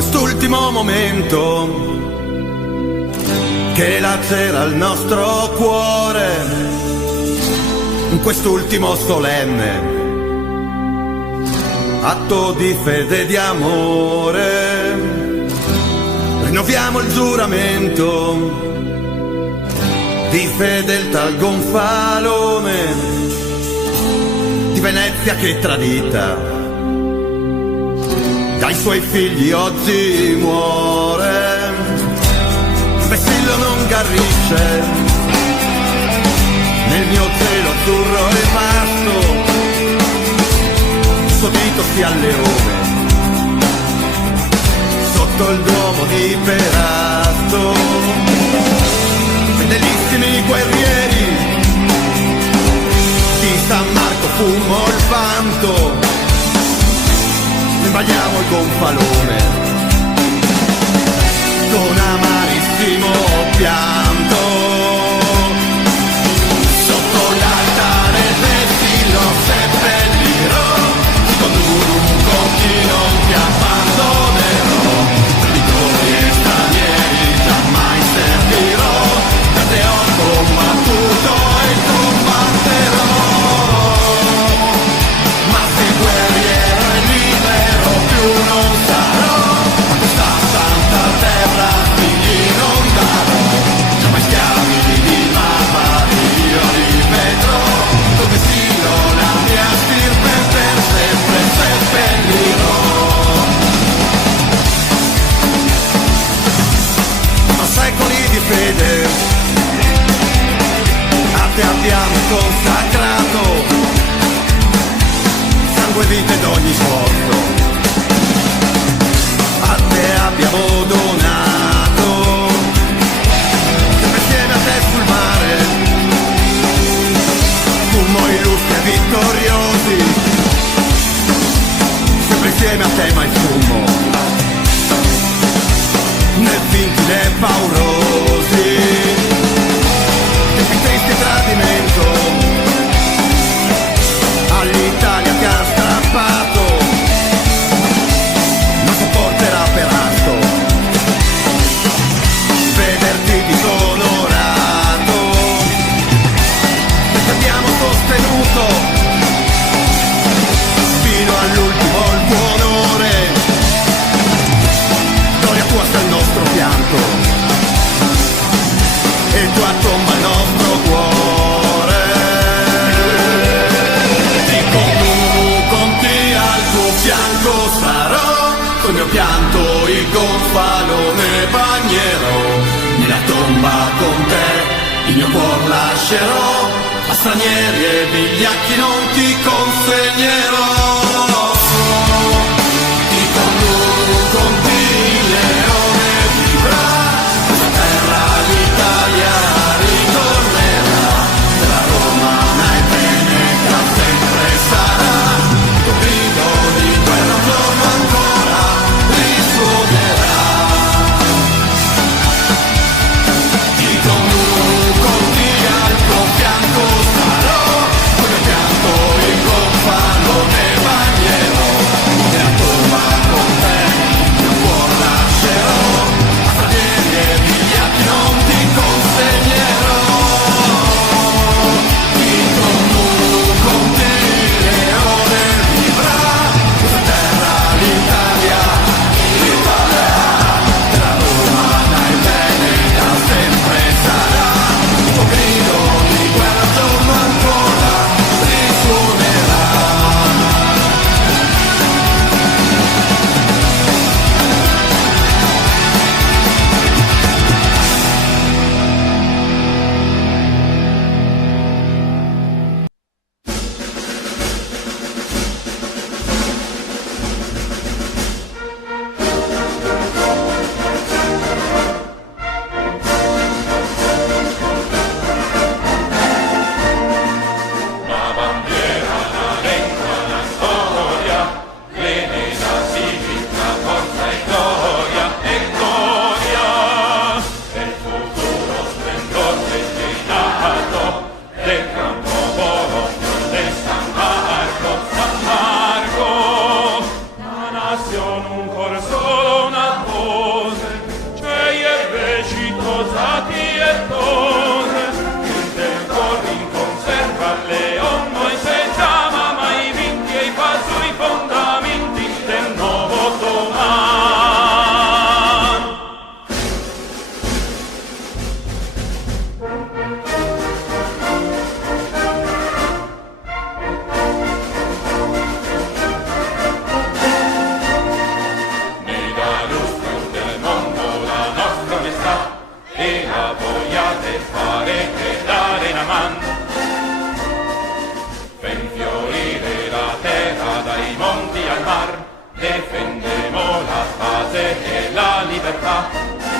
quest'ultimo momento che lacera il nostro cuore, in quest'ultimo solenne atto di fede e di amore, rinnoviamo il giuramento di fedeltà al gonfalone di Venezia che tradita dai suoi figli oggi muore. Vessillo non garrisce nel mio cielo azzurro e vasto, il suo dito sia al leone sotto il duomo di Perasto. Fedelissimi guerrieri di San Marco fumo il vanto, imbagliamo il gonfalone con amarissimo pianto. Sotto l'altare Vessillo seppellirò, con un con chi non ti abbandonerò. Traditori e stranieri giammai servirò, da te ho combattuto e combatterò. Ma se guerriero e libero più non sarò, a questa santa terra figli non darò. Giammai schiavi di barbarie rivedrò, dove Vessillo la mia stirpe per sempre seppellirò. Ma secoli di fede a te abbiamo consacrato, sangue, vita ed ogni sforzo a te abbiamo donato. Sempre insieme a te sul mare fummo illustri e vittoriosi, sempre insieme a te mai fummo né vinti né paurosi. Che più triste tradimento all'Italia che ha strappato non sopporterà Perasto vederti disonorato, perché abbiamo sostenuto fino all'ultimo il tuo onore. Gloria tua sta il nostro pianto e tua tomba il nostro cuore. Fianco sarò, col mio pianto il gonfalone bagnerò, nella tomba con te il mio cuor lascerò, a stranieri e vigliacchi non ti consegnerò. Ti conduco il leone vivrà, questa terra l'Italia ritornerà, della romana e veneca sempre sarà. Grido di guerra un giorno ancora risuonerà. Ti conduco via al tuo fianco sarò, con il pianto il gonfalone Defendemos la pace e la libertà.